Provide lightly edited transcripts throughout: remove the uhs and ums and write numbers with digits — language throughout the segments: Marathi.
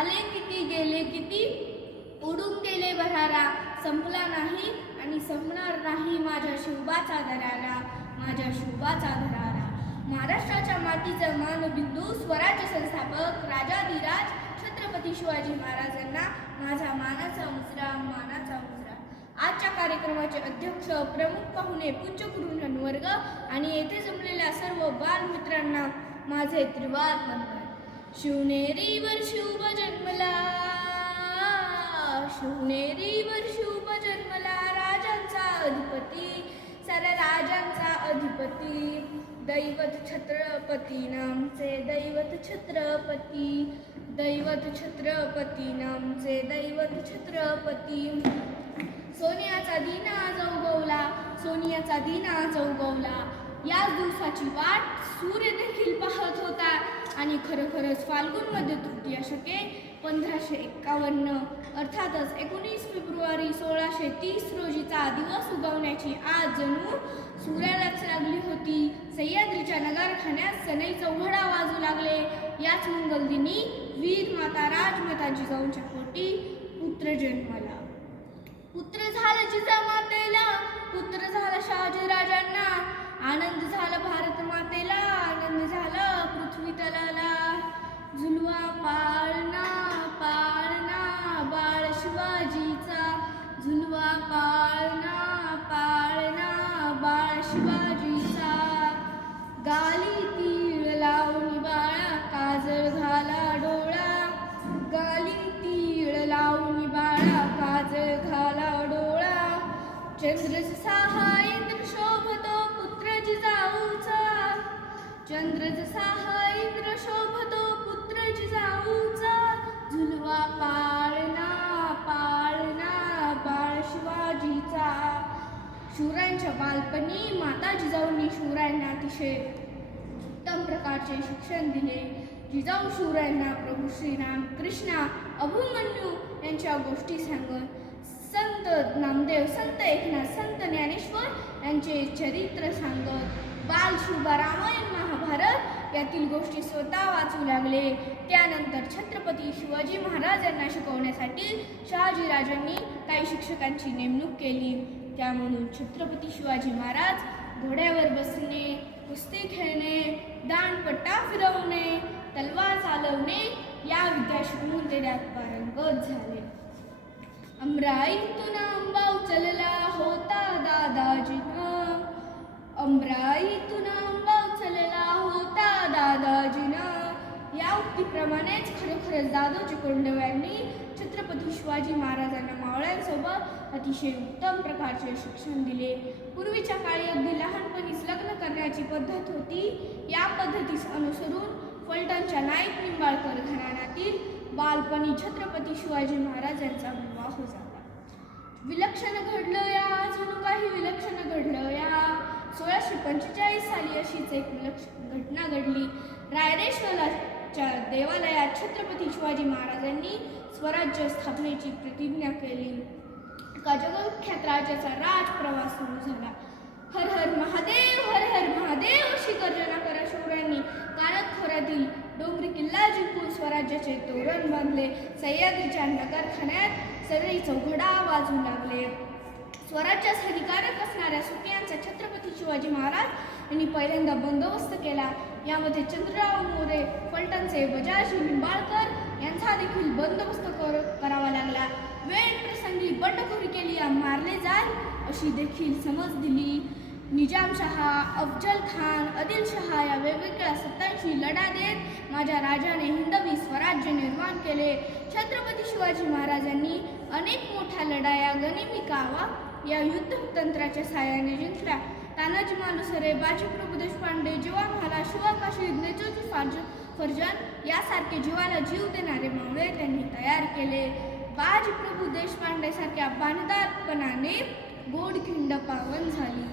आले किती गेले किती, उडून गेले बहारा, संपला नाही आणि संपणार नाही माझ्या शिवबाचा दरारा, माझ्या शिवबाचा दरारा. महाराष्ट्राच्या मातीचा मानबिंदू, स्वराज्य संस्थापक राजाधिराज छत्रपती शिवाजी महाराजांना माझा मानाचा मुजरा, मानाचा मुजरा. आजच्या कार्यक्रमाचे अध्यक्ष, प्रमुख पाहुणे, पूज्य गुरुजन वर्ग आणि येथे जमलेल्या सर्व बालमित्रांना माझे त्रिवार वंदन. शिवनेरीवर शिव जन्मला, शिवनेरीवर शिव जन्मला, राजांचा अधिपती, साऱ्या राजांचा अधिपती, दैवत छत्रपती नामचे, दैवत छत्रपती, दैवत छत्रपती नामचे, दैवत छत्रपती. सोन्याचा दिना चौगवला, सोनियाचा दिना चौगवला, या दिवसाची वाट सूर्य देखील पाहत होता आणि खरोखरच फाल्गुन मध्ये तृतीया शके 1551 अर्थातच 19 फेब्रुवारी 1630 रोजीचा दिवस उगवण्याची आज जणू सूर्यालाच लागली होती. सह्याद्रीच्या नगारखान्यात सनई चौघडा वाजू लागले. याच मंगलदिनी वीर माता राजमाता जिजाऊंच्या पोटी पुत्र जन्मला. पुत्र झाला जिजामातेला, पुत्र झाला शहाजीराजांना, आनंद झाला भारत मातेला, आनंद झाला पृथ्वी तलाला. झुलवा पाळणा पाळणा बाळ शिवाजीचा, झुलवा पाळणा पाळणा बाळ शिवाजीचा. गाली तीळ लावणी बाळा, काजळ घाला डोळा, गाली तीळ लावणी बाळा, काजळ घाला डोळा. चंद्र जसा हा इंद्र शोभतो पुत्र जिजाऊचा, चंद्र जसा हा इंद्र शोभतो पुत्र जिजाऊचा. झुलवा पाळणा पाळणा बाळ शिवाजीचा. शूरांच्या बालपणी माता जिजाऊंनी शूरांना अतिशय उत्तम प्रकारचे शिक्षण दिले. जिजाऊ शूरांना प्रभू श्रीराम, कृष्णा, अभिमन्यू यांच्या गोष्टी सांगत, संत नामदेव, संत एकनाथ, संत ज्ञानेश्वर यांचे चरित्र सांगत, बालशुभा, रामायण, महाभारत यातील गोष्टी स्वतः वाचू लागले. त्यानंतर छत्रपती शिवाजी महाराजांना शिकवण्यासाठी शहाजीराजांनी काही शिक्षकांची नेमणूक केली. त्यामधून छत्रपती शिवाजी महाराज घोड्यावर बसणे, कुस्ती खेळणे, दांडपट्टा फिरवणे, तलवार चालवणे या विद्या शिकवून ते त्यात पारंगत झाले. अमराईतून आंबा उचलला होता दादाजीनं, अमराईतून आंबा उचलला होता दादाजीनं. या उक्तीप्रमाणेच खरोखरच दादोजी कोंडदेव यांनी छत्रपती शिवाजी महाराजांना मावळ्यांसोबत अतिशय उत्तम प्रकारचे शिक्षण दिले. पूर्वीच्या काळी अगदी लहानपणीच लग्न करण्याची पद्धत होती. या पद्धतीस अनुसरून फलटणच्या नाईक निंबाळकर घराण्यातील बालपणी छत्रपती शिवाजी महाराजांचा विवाह झाला. विलक्षण घडलं या, जणू काही विलक्षण घडलं या. 1645 साली अशीच एक विलक्षण घटना घडली. रायरेश्वराच्या देवालयात छत्रपती शिवाजी महाराजांनी स्वराज्य स्थापनेची प्रतिज्ञा केली. एका जगविख्यात राजाचा राजप्रवास सुरू झाला. हर हर महादेव, हर हर महादेव अशी गर्जना करा शूरांनी कानखोऱ्यातील डोंगरी किल्ला जिंकून स्वराज्याचे तोरण बांधले. सह्याद्रीच्या नगरखान्यात सनई चौघडा वाजू लागले. स्वराज्यास हानिकारक असणाऱ्या सुट्यांचा छत्रपती शिवाजी महाराज यांनी पहिल्यांदा बंदोबस्त केला. यामध्ये चंद्रराव मोरे, फलटणचे बजाजी निंबाळकर यांचा देखील बंदोबस्त करावा लागला. वेळ प्रसंगी बंडखोरी केली या मारले जाईल अशी देखील समज दिली. निजामशहा, अफजल खान, आदिलशहा या वेगवेगळ्या सत्तांशी लढा देत माझ्या राजाने हिंदवी स्वराज्य निर्माण केले. छत्रपती शिवाजी महाराजांनी अनेक मोठ्या लढाया गनिमी कावा या युद्धतंत्राच्या साहाय्याने जिंकल्या. तानाजी मालुसरे, बाजीप्रभू देशपांडे, जीवाभाला, शिवाकाशी, नेचोजी फर्जन यासारखे जीवाला जीव देणारे मावळे त्यांनी तयार केले. बाजीप्रभू देशपांडे सारख्या बाणदारपणाने गोडखिंड पावन झाली.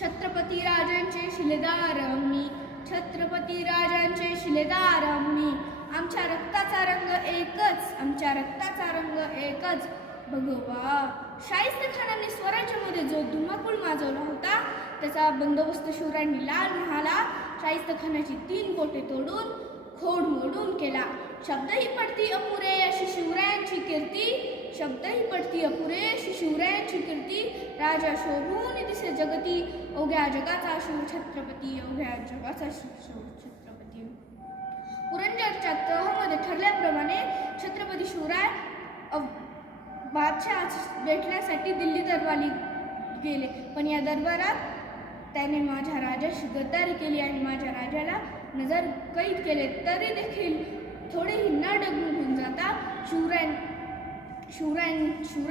छत्रपती राजांचे शिलेदार आम्ही, छत्रपती राजांचे शिलेदार आम्ही. आमच्या रक्ताचा रंग एकच, आमच्या रक्ताचा रंग एकच भगवा. शाहिस्तेखानाने स्वराज्यामध्ये जो धुमाकूळ माजवला होता त्याचा बंदोबस्त शूरांनी लाल महालात शाहिस्तेखानाची 3 बोटे तोडून खोड मोडून केला. शब्दही पडती अपुरे अशी शिवरायांची कीर्ती, शब्दही पडती अपुरे अशी शिवरायांची कीर्ती, राजा शोभून दिसे जगती, अवघ्या जगाचा शिव छत्रपती, अवघ्या जगाचा शिव छत्रपती. पुरंदरच्या तहामध्ये ठरल्याप्रमाणे छत्रपती शिवराय बादशाह भेटण्यासाठी दिल्ली दरबारी गेले, पण या दरबारात त्याने माझ्या राजाशी गद्दारी केली आणि माझ्या राजाला नजर कैद केले. तरी देखील थोडेही न डगमगून जाता शिवराय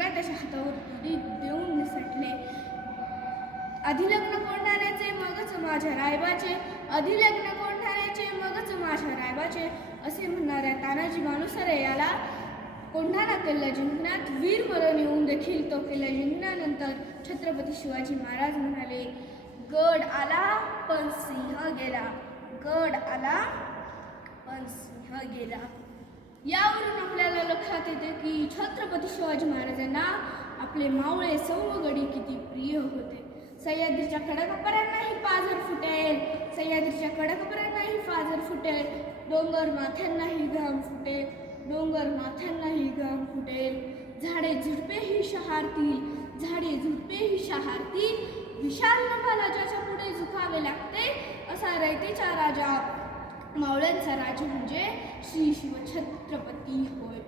त्याच्या हातावर तुरी देऊन निसटले. आधी लग्न कोंढाण्याचे मगच माझ्या रायबाचे, आधी लग्न कोंढाण्याचे मगच माझ्या रायबाचे असे म्हणणाऱ्या तानाजी मालुसरे याला कोंढाणा किल्ला जिंकण्यात वीर मरण येऊन देखील तो किल्ला जिंकल्यानंतर छत्रपती शिवाजी महाराज म्हणाले, गड आला पण सिंह गेला, गड आला पण सिंह गेला. यावरून आपल्याला लक्षात येते की छत्रपती शिवाजी महाराजांना आपले मावळे सौमगडी किती प्रिय होते. सह्याद्रीच्या खडकपऱ्यांनाही पाझर फुटेल, सह्याद्रीच्या खडकपऱ्यांनाही पाझर फुटेल, डोंगर माथ्यांनाही घाम फुटेल, डोंगर माथ्यांनाही घाम फुटेल, झाडे झुडपेही शहारतील, झाडे झुडपेही शहारतील, विशाल नभाला ज्याच्या पुढे झुकावे लागते असा रयतेचा राजा, मावळ्यांचा राजा म्हणजे श्री शिवछत्रपती होय.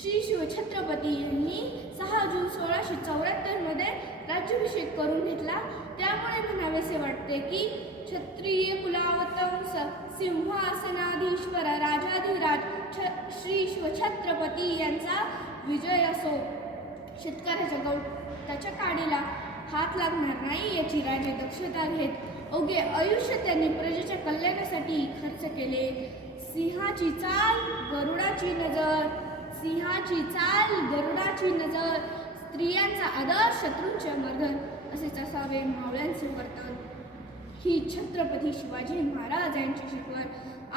श्री शिवछत्रपती यांनी 6 जून 1674 मध्ये राज्याभिषेक करून घेतला. त्यामुळे म्हणावेसे वाटते की क्षत्रिय कुलावतंस सिंहासनाधीश्वर राजाधिराज श्री शिवछत्रपती यांचा विजय असो. शेतकऱ्याच्या गवताच्या काडीला हात लागणार नाही याची राजे दक्षता घेत अवघे आयुष्य त्यांनी प्रजेच्या कल्याणासाठी खर्च केले. सिंहाची चाल गरुडाची नजर, सिंहाची चाल गरुडाची नजर, स्त्रियांचा आदर शत्रूंचे मर्दन असेच असावे मावळ्यांचे वर्तन. ही छत्रपती शिवाजी महाराज यांची शिकवण.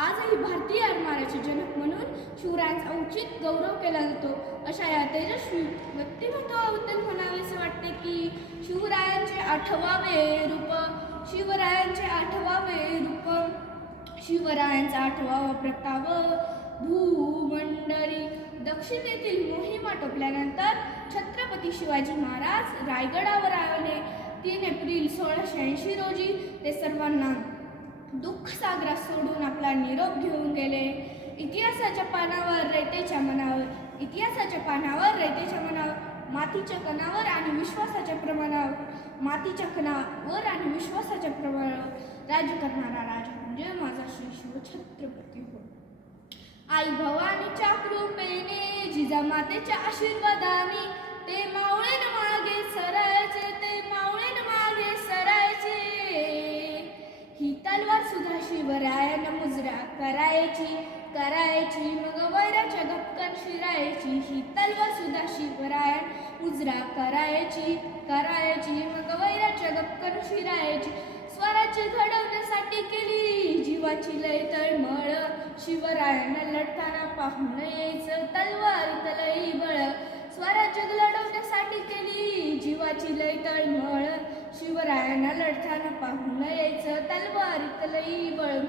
आजही भारतीय आरमाराचे जनक म्हणून शिवरायांचा उचित गौरव केला जातो. अशा या तेजस्वी व्यक्तिमत्वाबद्दल म्हणावेसे वाटते की शिवरायांचे 8वावे रूप, शिवरायांचे 8वावे रूप, शिवरायांचा 8वावा प्रताप भूमंडळी. दक्षिणेतील मोहीम आटोपल्यानंतर छत्रपती शिवाजी महाराज रायगडावर आले. 3 एप्रिल 1680 रोजी ते सर्वांना दुःख सागरात सोडून आपला निरोप घेऊन गेले. इतिहासाच्या पानावर रयतेच्या मनावर, इतिहासाच्या पानावर रयतेच्या मनावर, मातीच्या कणावर आणि विश्वासाच्या प्रमाणावर, मातीच्या कणावर आणि विश्वासाच्या प्रमाणावर राज्य करणारा राजा म्हणजे माझा श्री शिवछत्रपती होय. आई भवानीच्या कृपेने, जिजामातेच्या आशीर्वादाने ते मावळेन मागे सरायचे, ते मावळेन मागे सरायचे. ही तलवार सुद्धा शिवरायान मुजरा करायची, करायची मग वैराच्या गपकन शिरायची. ही तलवार सुद्धा शिवरायान मुजरा करायची, करायची मग वैराच्या गपकन शिरायची. स्वराज्य घडवण्यासाठी केली जीवाची लय तळमळ, शिवरायांना लढताना पाहून यायचं तलवारीत लई बळ. स्वराज्य लढवण्यासाठी केली जीवाची लय तळमळ, शिवरायांना लढताना पाहून यायचं तलवारीत लई बळ.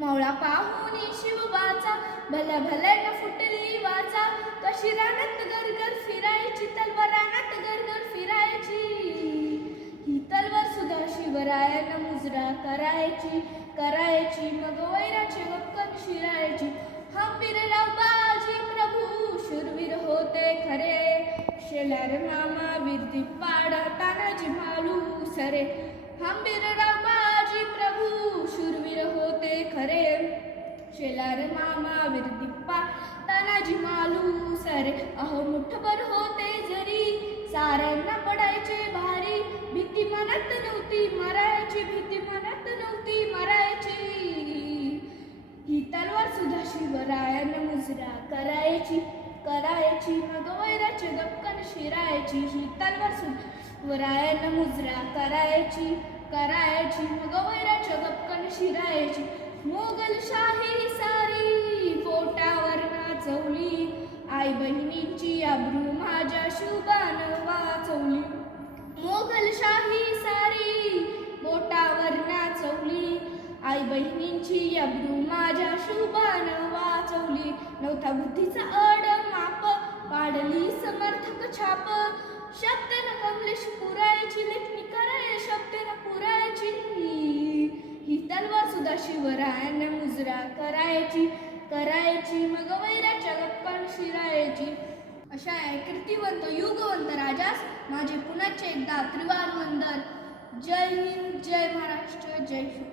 मावळा पाहून शिवबाचा भल्या भल्यानं फुटली वाचा, कशी रानात गरगर फिरायची तलवार, रानात गरगर फिरायची. ही तलवार सुद्धा शिवरायानं मुजरा करायची, करायची मग वैराचे गपकन शिरायची. हंबीरराव बाजी प्रभू शूरवीर होते खरे, शेलार नामा वीर पाड तानाजी मालुसरे. हंबीरराव बाजी प्रभू शूरवीर होते खरे, शेलार मामा वीर तानाजी मालुसरे. अहो मुठभर होते जरी साऱ्यांना पडायचे भारी, भीती मनात नव्हती मरायची, भीती मनात नव्हती मरायची. ही तलवार सुद्धा शिवरायानं मुजरा करायची, करायची मग वैराचे गपकन शिरायची. ही तलवार सुद्धा शिवरायानं मुजरा करायची, करायची मग वैराचे गपकन शिरायची. मोगलशाही सारी पोटावर नाचवली, आई बहिणीची आबरू माझ्या शिवबानं वाचवली. मोगलशाही सारी पोटावर नाचवली, आई बहिणींची अब्रू माझ्या शुभानं वाचवली, नवथा बुद्धीचा अड माप पाडली समर्थक छाप. शब्देनं कमलेश पुरायची लेखणी कराय शब्देनं पुरायची, ही तलवार सुद्धा शिवरायानं मुजरा करायची मग वैराच्या गप्पान शिरायची. अशा या कीर्तिवंत युगवंत राजास माझे पुन्हा एकदा त्रिवार वंदन. जय हिंद, जय महाराष्ट्र, जय शिवराय.